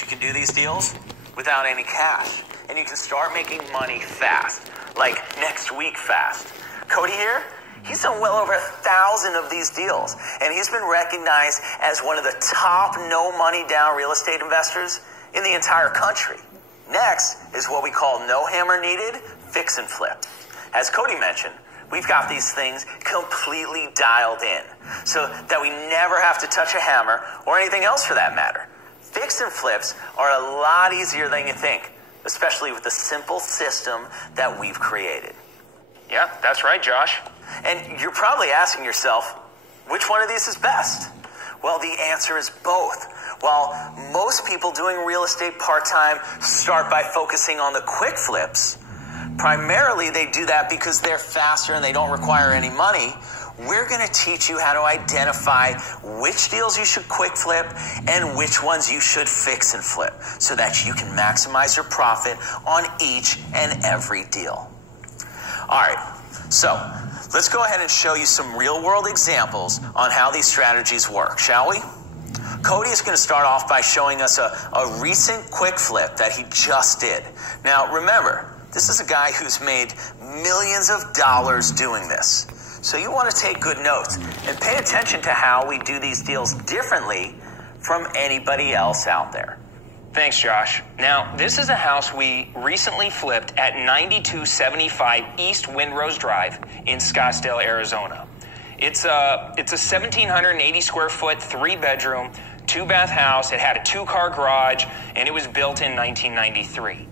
You can do these deals without any cash, and you can start making money fast, like next week fast. Cody here, he's done well over 1,000 of these deals, and he's been recognized as one of the top no money down real estate investors in the entire country. Next is what we call no hammer needed, fix and flip. As Cody mentioned, we've got these things completely dialed in so that we never have to touch a hammer or anything else for that matter. Fix and flips are a lot easier than you think, especially with the simple system that we've created. Yeah, that's right, Josh. And you're probably asking yourself, which one of these is best? Well, the answer is both. While most people doing real estate part-time start by focusing on the quick flips, primarily they do that because they're faster and they don't require any money. We're going to teach you how to identify which deals you should quick flip and which ones you should fix and flip so that you can maximize your profit on each and every deal. All right, so let's go ahead and show you some real-world examples on how these strategies work, shall we? Cody is going to start off by showing us a recent quick flip that he just did. Now, remember, this is a guy who's made millions of dollars doing this. So you want to take good notes and pay attention to how we do these deals differently from anybody else out there. Thanks, Josh. Now, this is a house we recently flipped at 9275 East Windrose Drive in Scottsdale, Arizona. It's a 1,780 square foot, 3-bedroom, 2-bath house. It had a 2-car garage, and it was built in 1993.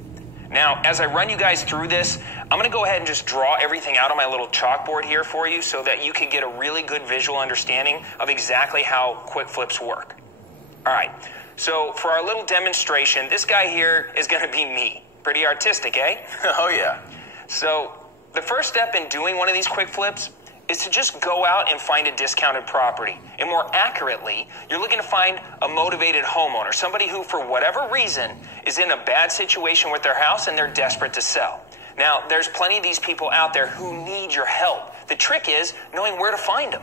Now, as I run you guys through this, I'm going to go ahead and just draw everything out on my little chalkboard here for you so that you can get a really good visual understanding of exactly how quick flips work. All right, so for our little demonstration, this guy here is going to be me. Pretty artistic, eh? Oh, yeah. So the first step in doing one of these quick flips is to just go out and find a discounted property. And more accurately, you're looking to find a motivated homeowner, somebody who, for whatever reason, is in a bad situation with their house and they're desperate to sell. Now, there's plenty of these people out there who need your help. The trick is knowing where to find them.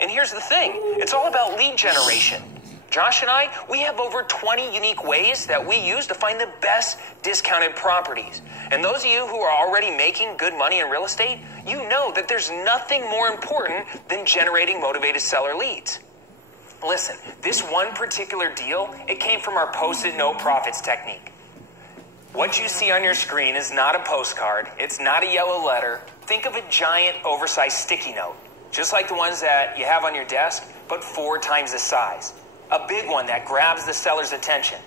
And here's the thing, it's all about lead generation. Josh and I, we have over 20 unique ways that we use to find the best discounted properties. And those of you who are already making good money in real estate, you know that there's nothing more important than generating motivated seller leads. Listen, this one particular deal, it came from our post-it note profits technique. What you see on your screen is not a postcard. It's not a yellow letter. Think of a giant oversized sticky note, just like the ones that you have on your desk, but 4 times the size. A big one that grabs the seller's attention.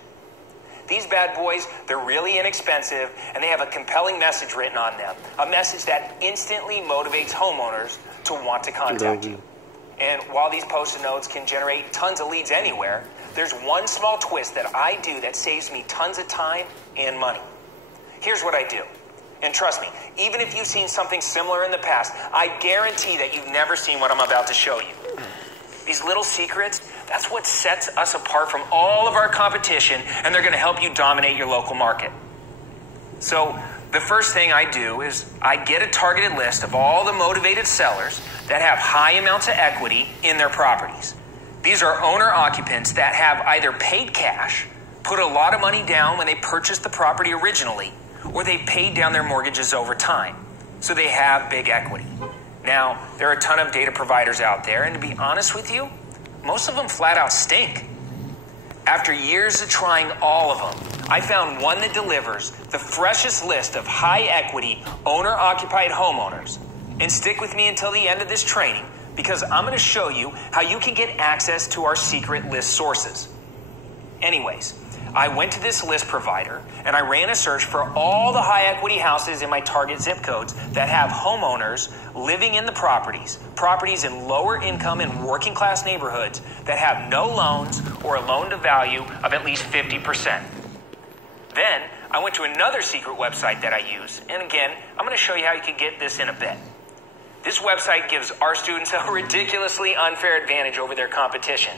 These bad boys, they're really inexpensive, and they have a compelling message written on them. A message that instantly motivates homeowners to want to contact you. And while these post-it notes can generate tons of leads anywhere, there's one small twist that I do that saves me tons of time and money. Here's what I do. And trust me, even if you've seen something similar in the past, I guarantee that you've never seen what I'm about to show you. These little secrets, that's what sets us apart from all of our competition, and they're going to help you dominate your local market. So the first thing I do is I get a targeted list of all the motivated sellers that have high amounts of equity in their properties. These are owner-occupants that have either paid cash, put a lot of money down when they purchased the property originally, or they paid down their mortgages over time. So they have big equity. Now, there are a ton of data providers out there, and to be honest with you, most of them flat out stink. After years of trying all of them, I found one that delivers the freshest list of high equity owner-occupied homeowners. And stick with me until the end of this training, because I'm going to show you how you can get access to our secret list sources. Anyways, I went to this list provider and I ran a search for all the high equity houses in my target zip codes that have homeowners living in the properties in lower income and working class neighborhoods that have no loans or a loan to value of at least 50%. Then I went to another secret website that I use, and again, I'm going to show you how you can get this in a bit. This website gives our students a ridiculously unfair advantage over their competition.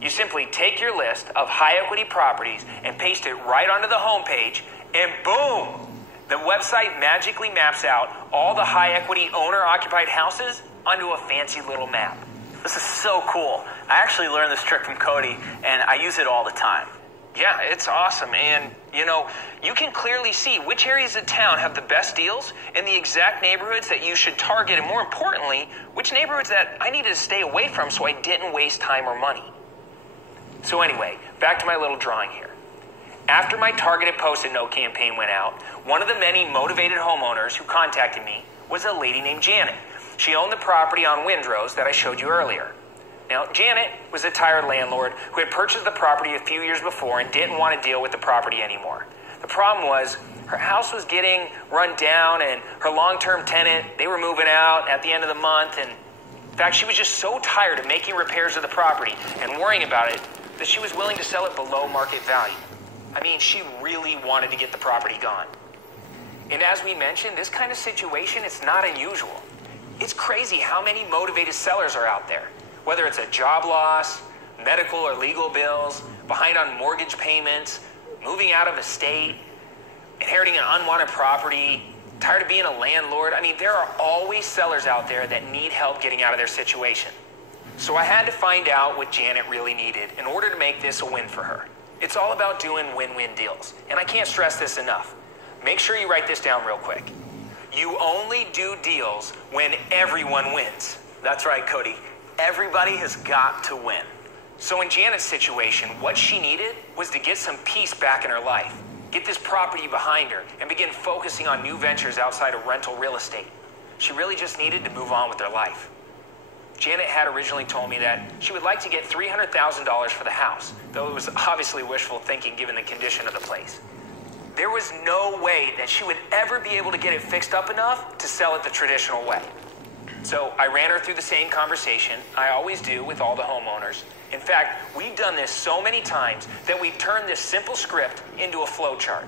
You simply take your list of high equity properties and paste it right onto the homepage, and boom! The website magically maps out all the high equity owner-occupied houses onto a fancy little map. This is so cool. I actually learned this trick from Cody, and I use it all the time. Yeah, it's awesome. And, you can clearly see which areas of town have the best deals and the exact neighborhoods that you should target. And more importantly, which neighborhoods that I needed to stay away from so I didn't waste time or money. So anyway, back to my little drawing here. After my targeted Post-it note campaign went out, one of the many motivated homeowners who contacted me was a lady named Janet. She owned the property on Windrose that I showed you earlier. Now, Janet was a tired landlord who had purchased the property a few years before and didn't want to deal with the property anymore. The problem was her house was getting run down and her long-term tenant, they were moving out at the end of the month. And in fact, she was just so tired of making repairs to the property and worrying about it that she was willing to sell it below market value. I mean, she really wanted to get the property gone. And as we mentioned, this kind of situation, it's not unusual. It's crazy how many motivated sellers are out there. Whether it's a job loss, medical or legal bills, behind on mortgage payments, moving out of a state, inheriting an unwanted property, tired of being a landlord. I mean, there are always sellers out there that need help getting out of their situation. So I had to find out what Janet really needed in order to make this a win for her. It's all about doing win-win deals. And I can't stress this enough. Make sure you write this down real quick. You only do deals when everyone wins. That's right, Cody. Everybody has got to win. So in Janet's situation, what she needed was to get some peace back in her life, get this property behind her, and begin focusing on new ventures outside of rental real estate. She really just needed to move on with her life. Janet had originally told me that she would like to get $300,000 for the house, though it was obviously wishful thinking given the condition of the place. There was no way that she would ever be able to get it fixed up enough to sell it the traditional way. So I ran her through the same conversation I always do with all the homeowners. In fact, we've done this so many times that we've turned this simple script into a flow chart.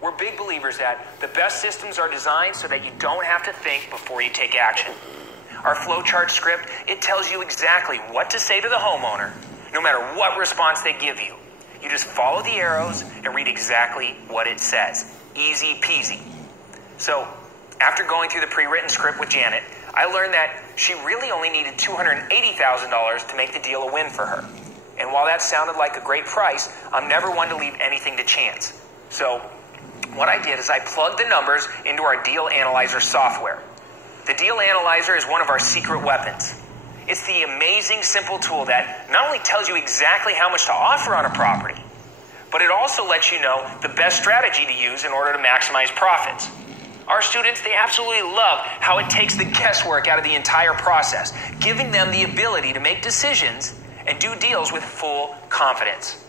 We're big believers that the best systems are designed so that you don't have to think before you take action. Our flowchart script, it tells you exactly what to say to the homeowner, no matter what response they give you. You just follow the arrows and read exactly what it says. Easy peasy. So, after going through the pre-written script with Janet, I learned that she really only needed $280,000 to make the deal a win for her. And while that sounded like a great price, I'm never one to leave anything to chance. So, what I did is I plugged the numbers into our Deal Analyzer software. The Deal Analyzer is one of our secret weapons. It's the amazing, simple tool that not only tells you exactly how much to offer on a property, but it also lets you know the best strategy to use in order to maximize profits. Our students, they absolutely love how it takes the guesswork out of the entire process, giving them the ability to make decisions and do deals with full confidence.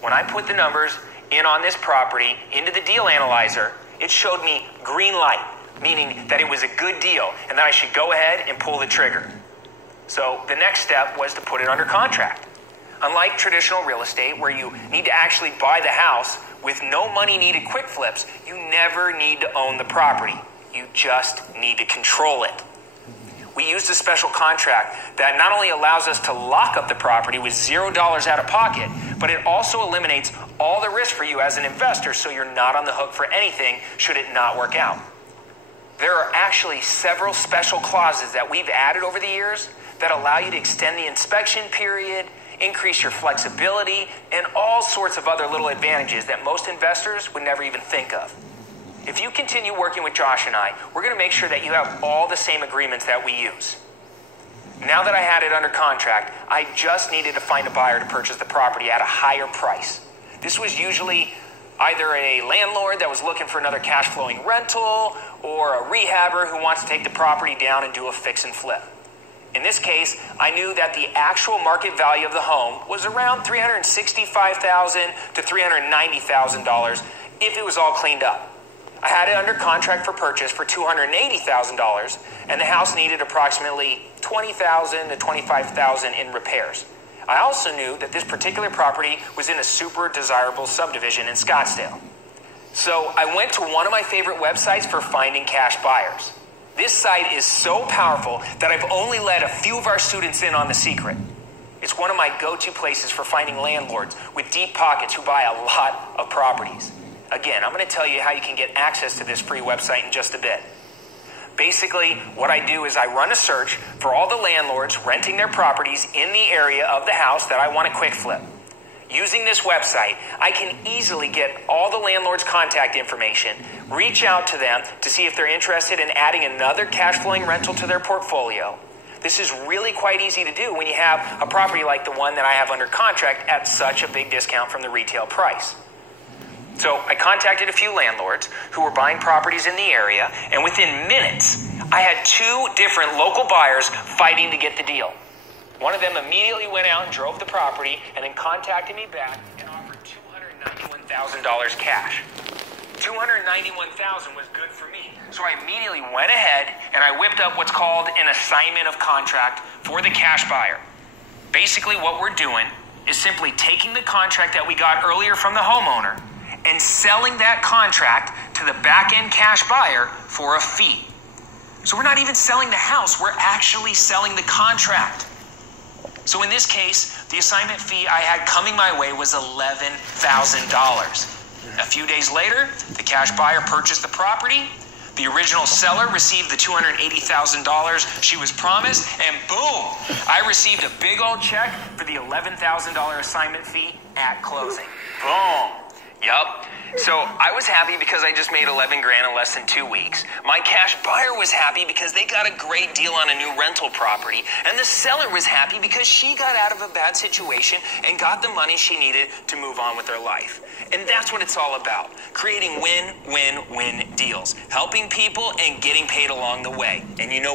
When I put the numbers in on this property into the Deal Analyzer, it showed me green light, meaning that it was a good deal and that I should go ahead and pull the trigger. So the next step was to put it under contract. Unlike traditional real estate where you need to actually buy the house with no money needed quick flips, you never need to own the property. You just need to control it. We used a special contract that not only allows us to lock up the property with $0 out of pocket, but it also eliminates all the risk for you as an investor so you're not on the hook for anything should it not work out. There are actually several special clauses that we've added over the years that allow you to extend the inspection period, increase your flexibility, and all sorts of other little advantages that most investors would never even think of. If you continue working with Josh and I, we're going to make sure that you have all the same agreements that we use. Now that I had it under contract, I just needed to find a buyer to purchase the property at a higher price. This was usually either a landlord that was looking for another cash flowing rental or a rehabber who wants to take the property down and do a fix and flip. In this case, I knew that the actual market value of the home was around $365,000 to $390,000 if it was all cleaned up. I had it under contract for purchase for $280,000, and the house needed approximately $20,000 to $25,000 in repairs. I also knew that this particular property was in a super desirable subdivision in Scottsdale. So I went to one of my favorite websites for finding cash buyers. This site is so powerful that I've only let a few of our students in on the secret. It's one of my go-to places for finding landlords with deep pockets who buy a lot of properties. Again, I'm going to tell you how you can get access to this free website in just a bit. Basically, what I do is I run a search for all the landlords renting their properties in the area of the house that I want to quick flip. Using this website, I can easily get all the landlord's contact information, reach out to them to see if they're interested in adding another cash flowing rental to their portfolio. This is really quite easy to do when you have a property like the one that I have under contract at such a big discount from the retail price. So I contacted a few landlords who were buying properties in the area, and within minutes, I had 2 different local buyers fighting to get the deal. One of them immediately went out and drove the property and then contacted me back and offered $291,000 cash. $291,000 was good for me. So I immediately went ahead and I whipped up what's called an assignment of contract for the cash buyer. Basically what we're doing is simply taking the contract that we got earlier from the homeowner and selling that contract to the back-end cash buyer for a fee. So we're not even selling the house, we're actually selling the contract. So in this case, the assignment fee I had coming my way was $11,000. A few days later, the cash buyer purchased the property. The original seller received the $280,000 she was promised, and boom, I received a big old check for the $11,000 assignment fee at closing. Boom. Yup. So I was happy because I just made $11,000 in less than 2 weeks. My cash buyer was happy because they got a great deal on a new rental property. And the seller was happy because she got out of a bad situation and got the money she needed to move on with her life. And that's what it's all about. Creating win-win-win deals. Helping people and getting paid along the way. And you know